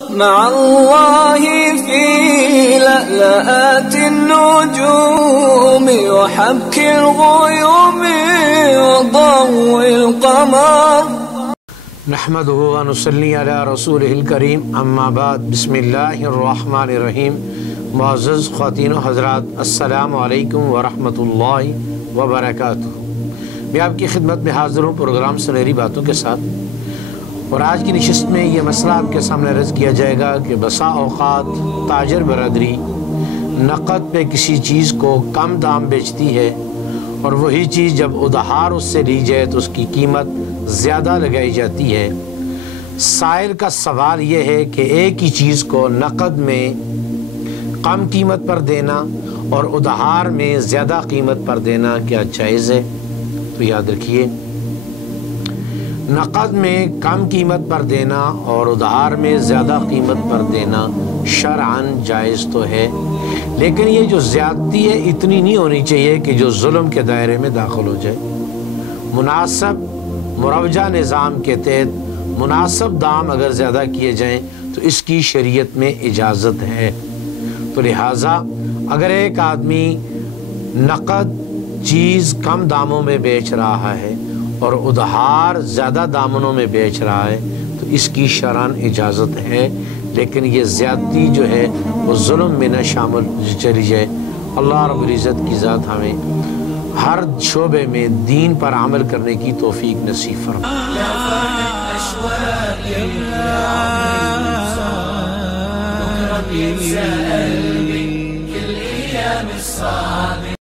مع الله في لألآت النجوم وحبك الغيوم وضوء القمر نحمده ونصلي على رسوله الكريم اما بعد بسم اللہ الرحمن الرحیم۔ معزز خواتین و حضرات، السلام علیکم ورحمۃ اللہ وبرکاتہ۔ میں آپ کی خدمت میں حاضر ہوں پروگرام سنہری باتوں کے ساتھ، اور آج کی نشست میں یہ مسئلہ آپ کے سامنے عرض کیا جائے گا کہ بسا اوقات تاجر برادری نقد پہ کسی چیز کو کم دام بیچتی ہے، اور وہی چیز جب ادھار اس سے لی جائے تو اس کی قیمت زیادہ لگائی جاتی ہے۔ سائل کا سوال یہ ہے کہ ایک ہی چیز کو نقد میں کم قیمت پر دینا اور ادھار میں زیادہ قیمت پر دینا کیا جائز ہے؟ تو یاد رکھیے، نقد میں کم قیمت پر دینا اور ادھار میں زیادہ قیمت پر دینا شرعاً جائز تو ہے، لیکن یہ جو زیادتی ہے اتنی نہیں ہونی چاہیے کہ جو ظلم کے دائرے میں داخل ہو جائے۔ مناسب مروجہ نظام کے تحت مناسب دام اگر زیادہ کیے جائیں تو اس کی شریعت میں اجازت ہے۔ تو لہٰذا اگر ایک آدمی نقد چیز کم داموں میں بیچ رہا ہے اور ادھار زیادہ دامنوں میں بیچ رہا ہے تو اس کی شرعاً اجازت ہے، لیکن یہ زیادتی جو ہے وہ ظلم میں نہ شامل چلی جائے۔ اللہ رب العزت کی ذات ہمیں ہر شعبے میں دین پر عمل کرنے کی توفیق نصیب فرمائے۔